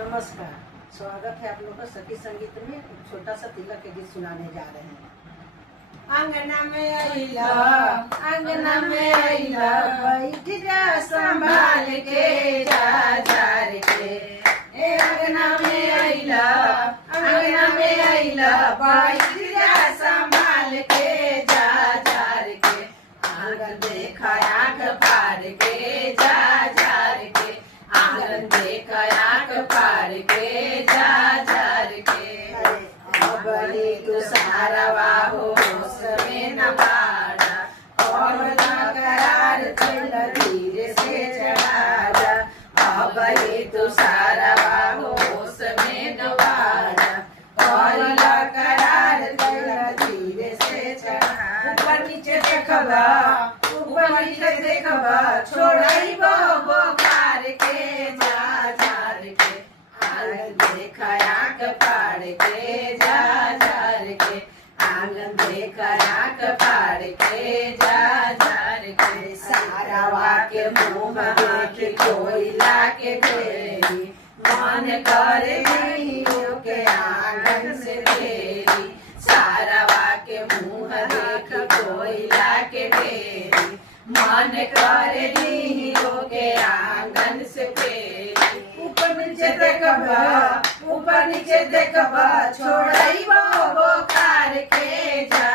नमस्कार, स्वागत है आप लोग का सखी संगीत में। एक छोटा सा तिलक के गीत सुनाने जा रहे हैं। अंगना में आइला, अंगना में आइला, बैठ जा संभाल के जा जार के। ए अंगना में आइला, अंगना में आइला, बैठ जा संभाल के जा जार के। आंगन देखा आँख फाड़ के जा जार के, आंगन देखा आँख फाड़ के जा जार के। बड़ी तू सहारा हो में न पाड़ा, और न करार चल धीरे से चढ़ा जा। बड़ी तू सहारा हो में न पाड़ा, और न करार चल धीरे से चढ़ा। ऊपर नीचे देखबा, ऊपर नीचे देखबा, छोड़ई बोखार के जा जार के। आंगन देखा आँख फाड़ के जा जार के, आंगन देखा आँख फाड़ के जा जार के। सारावा के मुँह देख कोयला के ढेरी, मन करे नहीं के आंगन से ढेरी। सारावा के मुँह देख कोयला के ढेरी, मन करे नहीं के आंगन से ढेरी। ऊपर नीचे देखबा, ऊपर नीचे देखबा, छोड़ई बोखार के जा